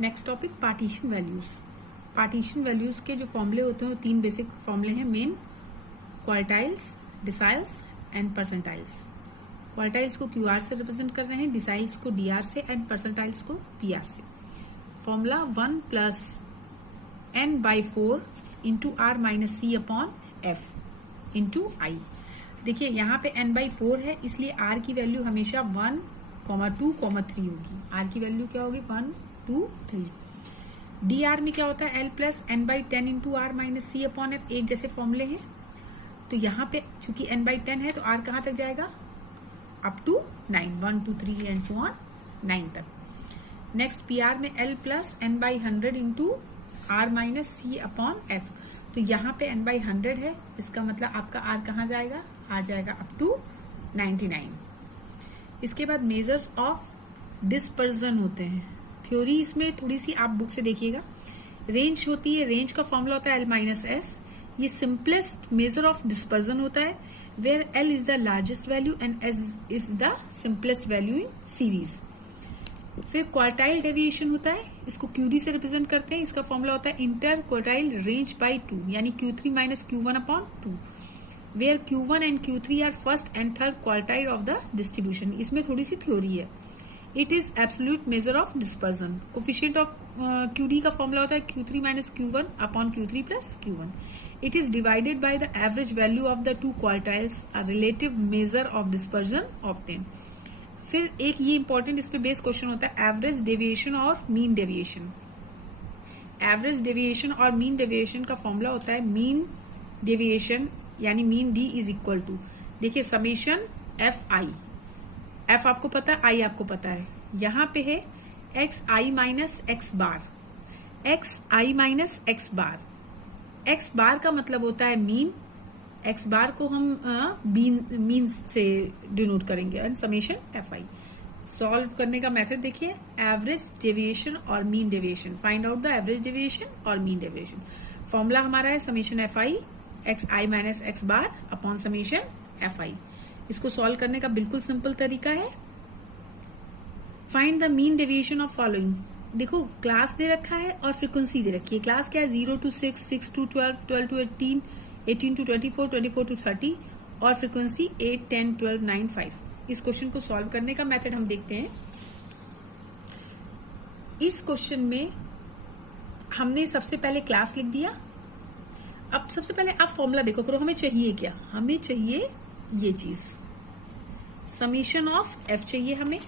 Next topic partition values. Partition values के जो फॉर्मूले होते हैं वो तीन बेसिक फॉर्मूले हैं, mean, quartiles, deciles and percentiles. Quartiles को क्यूआर से रिप्रेजेंट कर रहे हैं, डिसाइल्स को डीआर से एंड परसेंटाइल्स को पीआर से। Formula 1 plus n by 4 into R minus C upon F into I. देखिए यहाँ पे n बाई 4 है, इसलिए r की वैल्यू हमेशा 1, 2, 3 होगी। r की वैल्यू क्या होगी? 1, 2, 3। डी आर में क्या होता है? l plus N by 10 into R minus C upon F, एक जैसे फॉर्मूले हैं। तो यहाँ पे चूंकि n बाई 10 है तो r कहाँ तक जाएगा? Up to 9, 1, 2, 3 and so on 9 तक। नेक्स्ट पी आर में l plus N by 100 into R minus C upon F. तो यहाँ पे n बाई 100 है, इसका मतलब आपका r कहाँ जाएगा? आ जाएगा अप टू 99। इसके बाद मेजर्स ऑफ डिस्पर्जन होते हैं। थ्योरी इसमें थोड़ी सी आप बुक से देखिएगा। रेंज होती है, रेंज का फॉर्मूला होता है L माइनस एस। ये सिंपलेस्ट मेजर ऑफ डिस्पर्जन होता है, where L is the largest value and S is the simplest value in series. फिर क्वार्टाइल डेविएशन होता है, इसको QD से रिप्रेजेंट करते हैं। इसका फॉर्मूला होता है इंटर क्वार्टाइल रेंज बाई 2, यानी Q3 minus Q1 upon 2, where Q1 and Q3 are first and third quartile of the distribution. इसमें थोड़ी सी थ्योरी है। It is absolute measure of dispersion. Coefficient of QD का formula होता है Q3 minus Q1 upon Q3 plus Q1। It is divided by the average value of the two quartiles, a relative measure of dispersion obtain. फिर एक ये important इस पे base question होता है, एवरेज डेविएशन और मीन डेविएशन। एवरेज डेविएशन और mean deviation का फॉर्मूला होता है मीन डेविएशन यानी mean D is equal to, देखिए समेशन एफ आई। एफ आपको पता है, आई आपको पता है। यहाँ पे है एक्स आई माइनस एक्स बार, एक्स आई माइनस एक्स बार। एक्स बार का मतलब होता है मीन, एक्स बार को हम मीन से डिनोट करेंगे and summation F I. Solve करने का मेथड देखिए, एवरेज डेविएशन और mean deviation. Find out the average deviation और मीन डेविएशन। फॉर्मूला हमारा है समेशन एफ आई एक्स आई minus X bar upon summation F आई। इसको सॉल्व करने का बिल्कुल सिंपल तरीका है, find the mean deviation of following. देखो क्लास दे रखा है और फ्रीक्वेंसी दे रखी है। क्लास क्या है? 0 to 6, 6 to 12, 12 to 18, 18 to 24, 24 to 30 और फ्रीक्वेंसी 8, 10, 12, 9, 5। इस क्वेश्चन को सॉल्व करने का मेथड हम देखते हैं। इस क्वेश्चन में हमने सबसे पहले क्लास लिख दिया। अब सबसे पहले आप फॉर्मूला देखो करो, हमें चाहिए क्या? हमें चाहिए ये चीज, समीशन ऑफ एफ चाहिए हमें,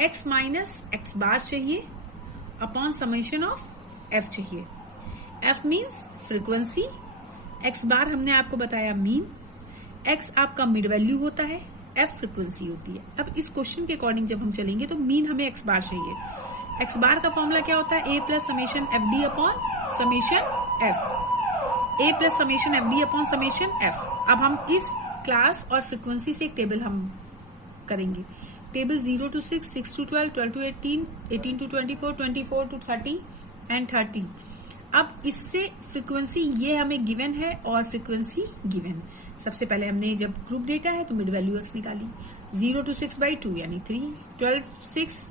एक्स माइनस एक्स बार चाहिए अपॉन समीशन ऑफ एफ चाहिए। एफ मीन्स फ्रीक्वेंसी, एक्स बार हमने आपको बताया मीन, एक्स आपका मिड वैल्यू होता है, एफ फ्रीक्वेंसी होती है। अब इस क्वेश्चन के अकॉर्डिंग जब हम चलेंगे तो मीन हमें एक्स बार चाहिए। एक्स बार का फॉर्मूला क्या होता है? A plus summation F D upon summation F, A plus summation F D upon summation F. अब हम इस क्लास और फ्रीक्वेंसी से एक टेबल हम करेंगे। Table 0 to 6, 6 to 12, 12 to 18, 18 to 24, 24 to 30 and 30। अब इससे फ्रीक्वेंसी ये हमें गिवन है और फ्रीक्वेंसी गिवन। सबसे पहले हमने जब ग्रुप डेटा है तो मिड वैल्यू एक्स निकाली, 0 to 6 बाई 2 यानी 3, 12, 6,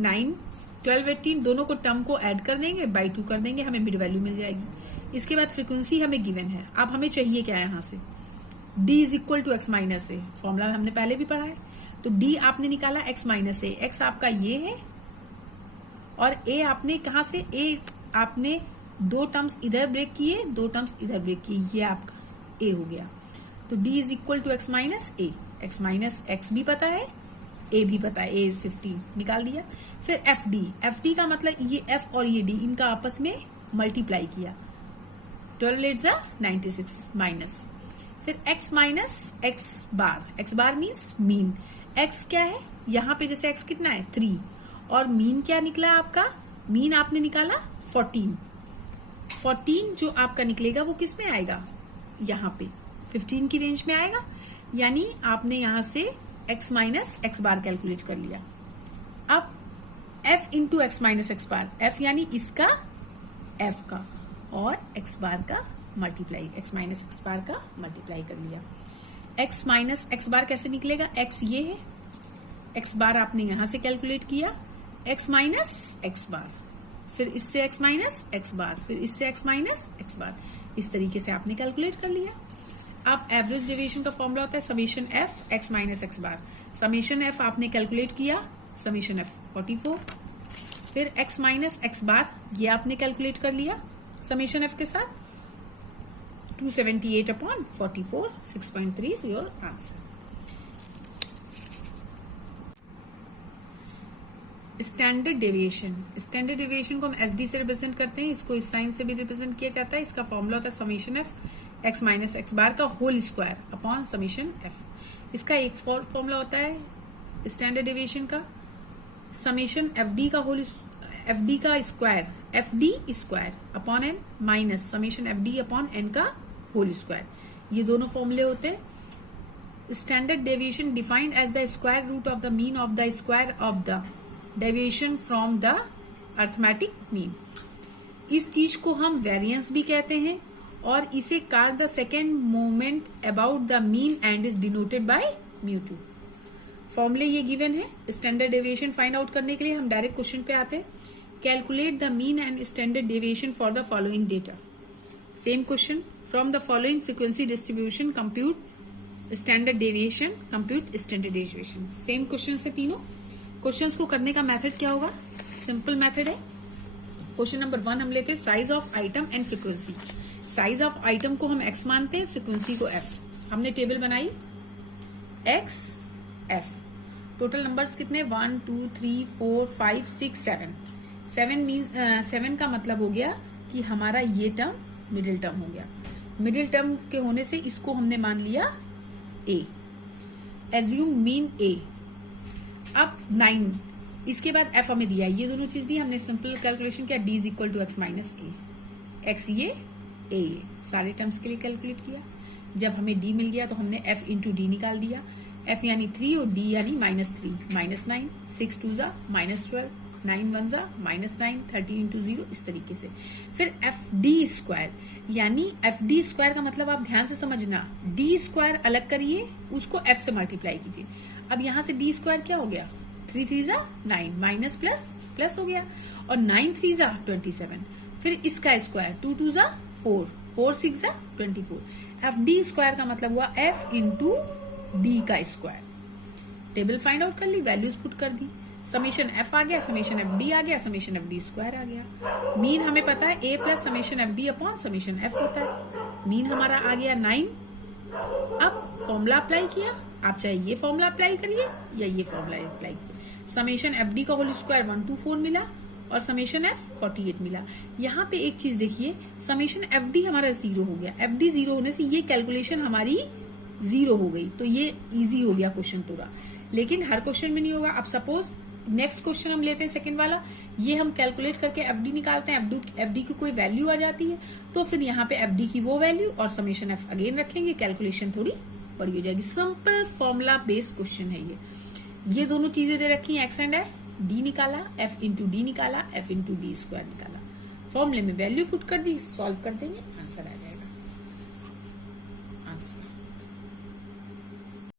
9, 12, 18 दोनों को टर्म को ऐड कर देंगे, बाई 2 कर देंगे, हमें मिड वैल्यू मिल जाएगी। इसके बाद फ्रीक्वेंसी हमें गिवन है। अब हमें चाहिए क्या है यहाँ से? d is equal to X minus A. Formula हमने पहले भी पढ़ा है। तो d आपने निकाला एक्स माइनस ए, एक्स आपका ये है और a आपने कहा से, a आपने दो टर्म्स इधर ब्रेक किए, दो टर्म्स इधर ब्रेक किए, ये आपका a हो गया। तो d is equal to X minus A, X minus X भी पता है, a भी पता है, a इज 15 निकाल दिया। फिर एफ डी का मतलब ये f और ये d इनका आपस में मल्टीप्लाई किया, 12 8 जा 96 माइनस। फिर x माइनस एक्स बार मीन्स मीन। x क्या है? यहाँ पे जैसे x कितना है? 3 और मीन क्या निकला आपका? मीन आपने निकाला 14। 14 जो आपका निकलेगा वो किस में आएगा? यहाँ पे 15 की रेंज में आएगा। यानी आपने यहाँ से x minus X bar calculate कर लिया। अब f into X minus X bar, f यानी इसका f का और x बार का multiply, x minus X bar का मल्टीप्लाई कर लिया। x माइनस एक्स बार कैसे निकलेगा? x ये है, एक्स बार आपने यहां से कैलकुलेट किया, x माइनस एक्स बार, फिर इससे x माइनस एक्स बार, फिर इससे x माइनस एक्स बार। इस तरीके से आपने कैलकुलेट कर लिया। अब एवरेज डेविएशन का फॉर्मूला होता है summation f x minus X bar. Summation f आपने कैलकुलेट किया, समीशन f 44, फिर x माइनस एक्स बार ये आपने कैलकुलेट कर लिया समीशन f के साथ, 278 upon 44, 6.3 is your answer. Standard deviation, standard deviation को हम एसडी से रिप्रेजेंट करते हैं, इसको इस साइन से भी रिप्रेजेंट किया जाता है। इसका फॉर्मूला होता है summation F X minus X bar का whole square upon summation F. इसका एक फॉर्मूला होता है स्टैंडर्ड डेविएशन का, समीशन एफ डी का होल एफ डी का square, F D square upon N minus summation F D upon N का whole square. ये दोनों फॉर्मूले होते हैं। Standard deviation defined as the square root of the mean of the square of the deviation from the arithmetic mean. इस चीज को हम वेरिएंस भी कहते हैं और इसे call the second moment about the mean and is denoted by म्यू2। फॉर्मूले ये गिवन है। स्टैंडर्ड डेविएशन फाइंड आउट करने के लिए हम डायरेक्ट क्वेश्चन पे आते हैं। Calculate the mean and standard deviation for the following data. Same question, from the following frequency distribution compute standard deviation, compute standard deviation. Same question से तीनों questions को करने का मेथड क्या होगा, सिंपल मेथड है। क्वेश्चन नंबर 1 हम लेते हैं size of item and frequency. Size of item को हम x मानते हैं, फ्रीक्वेंसी को f। हमने टेबल बनाई x f। टोटल नंबर्स कितने 1 2 3 4 5 6 7। 7 का मतलब हो गया कि हमारा ये टर्म मिडिल टर्म हो गया। मिडिल टर्म के होने से इसको हमने मान लिया a। Assume mean a। अब 9, इसके बाद f हमें दिया, ये दोनों चीज दी, हमने सिंपल कैलकुलेशन किया d is equal to X minus A, X ये a ये सारे टर्म्स के लिए कैलकुलेट किया। जब हमें d मिल गया तो हमने f इंटू डी निकाल दिया। f यानी 3 और d यानी -3, -9, 6 2 जा -12, 9 1 जा -9, 13 इंटू 0, इस तरीके से। फिर एफ डी स्क्वायर, यानी एफ डी स्क्वायर का मतलब आप ध्यान से समझना, डी स्क्वायर अलग करिए, उसको एफ से मल्टीप्लाई कीजिए। अब यहां से डी स्क्वायर क्या हो गया, 3 3 जा 9, माइनस प्लस प्लस हो गया, और 9 3 जा 27। फिर इसका स्क्वायर 2 2 जा 4, 4 6 जा 24। एफ डी स्क्वायर का मतलब हुआ एफ इंटू डी का स्क्वायर। टेबल फाइंड आउट कर ली, वैल्यूज पुट कर दी, समेशन एफ आ गया, समेशन एफ डी आ गया, समेशन एफ डी स्क्वायर आ गया। मीन हमें पता है A plus summation F D upon summation F होता है। मीन हमारा आ गया 9। अब फॉर्मूला अप्लाई किया, आप चाहे ये फॉर्मूला अप्लाई करिए या ये फॉर्मूला अप्लाई करिए। समेशन एफ डी का होल स्क्वायर 124 मिला और समेशन एफ 48 मिला। यहाँ पे एक चीज देखिए, समेशन एफ डी हमारा 0 हो गया। एफ डी 0 होने से ये कैलकुलेशन हमारी 0 हो गई, तो ये इजी हो गया क्वेश्चन पूरा। लेकिन हर क्वेश्चन में नहीं होगा। अब सपोज नेक्स्ट क्वेश्चन हम लेते हैं सेकंड वाला, ये हम कैलकुलेट करके एफडी निकालते हैं, एफडी की कोई वैल्यू आ जाती है तो फिर यहाँ पे एफडी की वो वैल्यू और समेशन एफ अगेन रखेंगे, कैलकुलेशन थोड़ी बड़ी हो जाएगी। सिंपल फॉर्मूला बेस्ड क्वेश्चन है ये दोनों चीजें दे रखी हैं, एक्स एंड एफ, डी निकाला, एफ इंटू डी निकाला, एफ इंटू डी स्क्वायर निकाला, फॉर्मूले में वैल्यू पुट कर दी, सॉल्व कर देंगे, आंसर आ जाएगा। आंसर